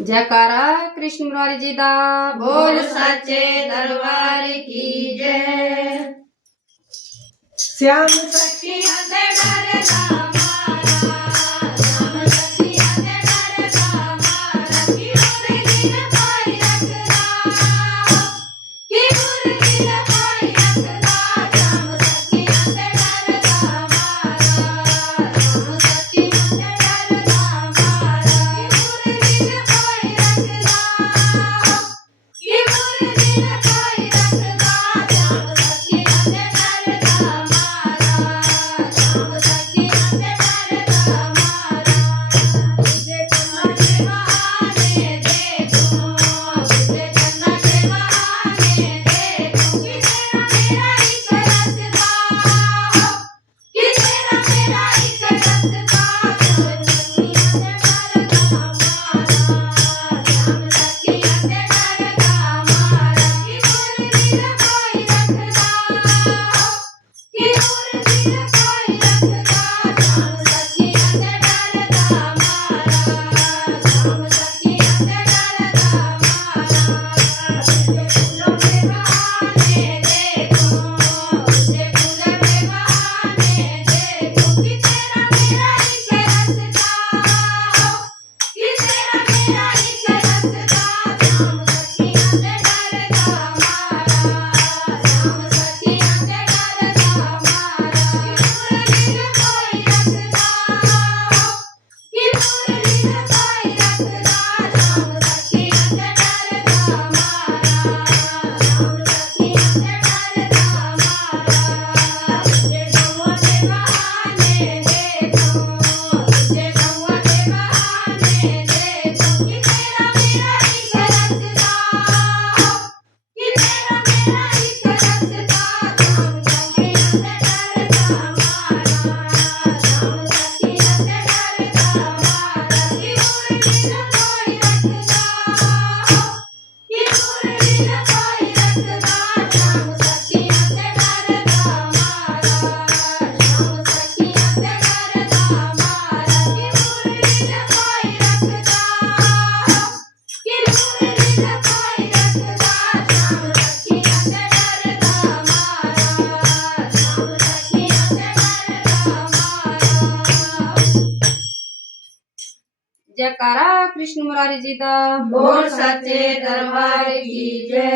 जयकारा कृष्ण मुरारी जी दा बोल सच्चे दरबार की जय। श्याम सखिया से डरता मारा, श्याम सखिया से डरता मारा, कि मुर्गिन पाई रखदा, कि मुर्गिन पाई रखदा, श्याम सखिया से डरता मारा, श्याम सखिया से डरता मारा, कि मुर्गिन पाई रखदा, कि मुर्गिन पाई रखदा, श्याम सखिया से डरता मारा, श्याम सखिया से डरता मारा। तुझे चन्ना के बहाने देखूं, तुझे चन्ना के बहाने देखूं, कि तेरा मेरा एक रास्ता, कि तेरा मेरा एक रास्ता, श्याम सखिया से डरता मारा, श्याम सखिया से डरता मारा, कि मुर्गिन पाई रखदा, कि मुर्गिन पाई रखदा, श्याम सखिया से डरता मारा, श्याम सखिया से डरता मारा। तुझे फूलों के बहाने देखूं, तुझे फूलों के बहाने देखूं, कि तेरा मेरा एक रास्ता, कि तेरा मेरा एक रास्ता, श्याम सखिया से डरता मारा, श्याम सखिया से डरता मारा, कि मुर्गिन पाई रखदा, कि मुर्गिन पाई रखदा, श्याम सखिया से डरता मारा, श्याम सखिया से डरता मारा। तुझे गौआ के बहाने देखूं, तुझे गौआ के बहाने देखूं, कि तेरा मेरा एक रास्ता, कि तेरा मेरा एक रास्ता, श्याम सखिया से डरता मारा, श्याम सखिया से डरता मारा, कि मुर्गिन पाई रखदा, कि मुर्गिन पाई रखदा, श्याम सखिया से डरता मारा, श्याम सखिया से डरता मारा, कि मुर्गिन पाई रखदा, कि मुर्गिन पाई रखदा, श्याम सखिया से डरता मारा, श्याम सखिया से डरता मारा। जयकारा कृष्ण मुरारी जी दा बोल सच्चे दरबार की जय।